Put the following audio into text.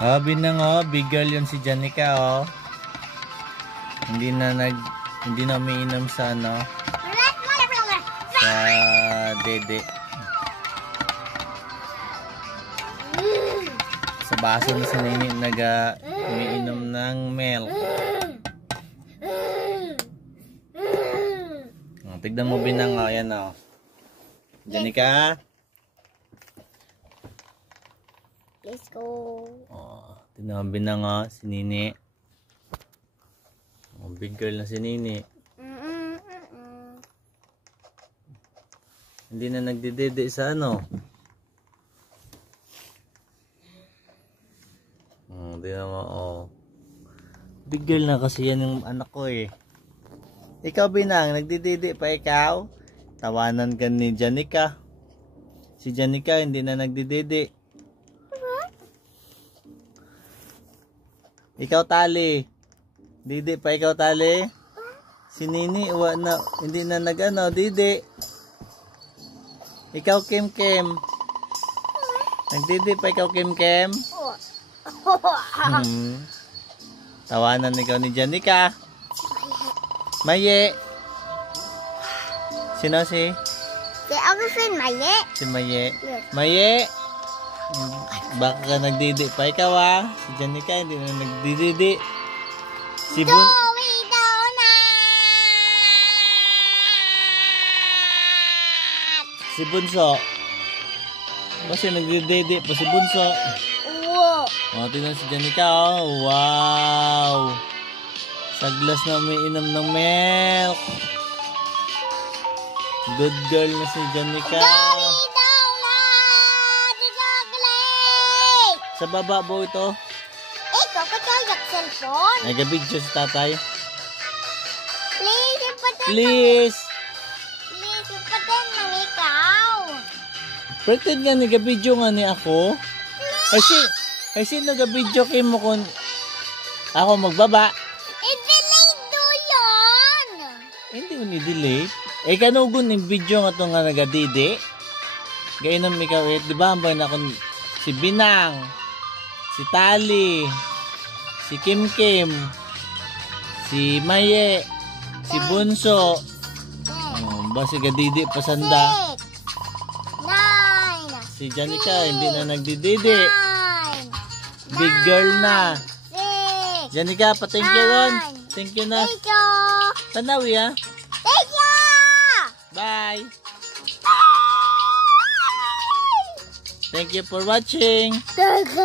Oh, binang oh, big girl yun si Janica oh. Hindi na umiinom sa ano. Sa dede. Sa baso na si Nini umiinom ng milk. Oh, tignan mo binang oh, yan oh. Janica. Let's go. Oh, tignan mo binang oh, si Nini. Oh, big girl na si Nini. Hindi na nagdidede sa ano. Hindi na mo, oh. Big girl na kasi yan yung anak ko eh. Ikaw binang, nagdidede pa ikaw? Tawanan ka ni Janica. Si Janica hindi na nagdidede. Ikaw tali. Didi pa ikaw tali. Si Nini, hindi na nag-ano, didi. Ikaw Kim Kim. Nagdidi pa ikaw Kim Kim? Tawanan ikaw ni Janica. Maye. Sino si? Si ako si Maye. Si Maye. Yes. Maye. Baka ka nagdidi pa ikaw ah. Si Janica hindi na nagdididi. Si Bun... Si Bunso. Kasi nagdidede pa si Bunso. Wow. O, tingnan si Janica, oh. Wow. Sa glass na umiinom ng milk. Good girl na si Janica. Sa baba po ito. Ikaw, katulad cellphone. Nag-video si tatay. Please, ipatan. Please. Please, ipatan ng ikaw. Pretend nga nag-video nga ni ako. Ay si nag-video kayo mo kung ako magbaba. I-delete do yun. Hindi ko ni-delete. Eh kanugon yung video nga ito nga nagadidi. Gaya naman ikaw eh. Diba ba na akong si Binang, si Tali, si Kim Kim, si Maye, si Bunso. Ba si Gadidi pasanda. 9. Si Janica hindi na nagdididi. 9. Big girl na. 6. Janica, pa-thank you ron. Thank you na. Thank you. Tanawi ah. Thank you. Bye. Thank you for watching. Thank you.